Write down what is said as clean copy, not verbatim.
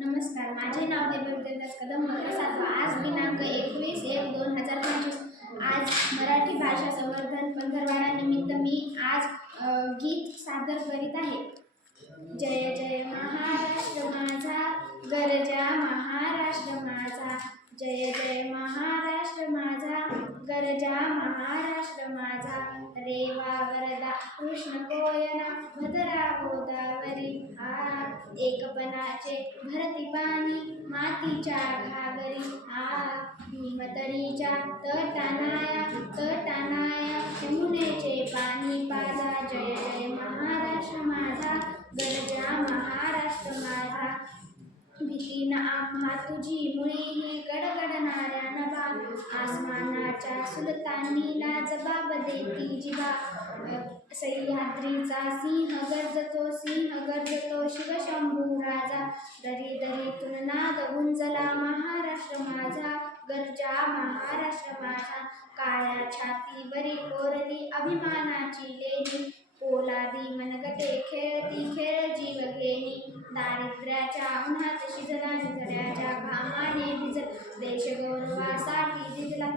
नमस्कार, माझे नाव देवव्रत कदम, वर्ग 7. आज दिनांक 21/1/2025. आज मराठी भाषा संवर्धन पंधरवड्यानिमित्त मी आज गीत सादर करीत आहे. जय जय महाराष्ट्र माझा, गरजा महाराष्ट्र माझा. जय जय महाराष्ट्र माझा, गरजा महाराष्ट्र माझा. रेवा वरदा कृष्ण कोयना, भद्रा गोदावरी. एकपणाचे भरती पाणी, मातीच्या घागरी. भीमतडीच्या तटानाया यमुनेचे पाणी पाजा. जय जय महाराष्ट्र माझा, गरजा महाराष्ट्र माझा. भीतीना आम्हा तुझी मुळेही, गडगडणाऱ्या नभा. आसमानाच्या सुलतानीला जबाब देती जिवा. सह्याद्रीचा सिंह गरजतो शिवशंभू राजा. दरी दरीतून नाद गुंजला, महाराष्ट्र माझा, गरजा महाराष्ट्र माझा. काळ्या छातीवरी कोरली अभिमानाची लेणी, पोलादी मनगटे खेळती खेळ जीवघेणी. दारिद्र्याच्या उन्हात शिजला, निधड्याच्या घामाने भिजला, देश गौरवासाठी झिजला.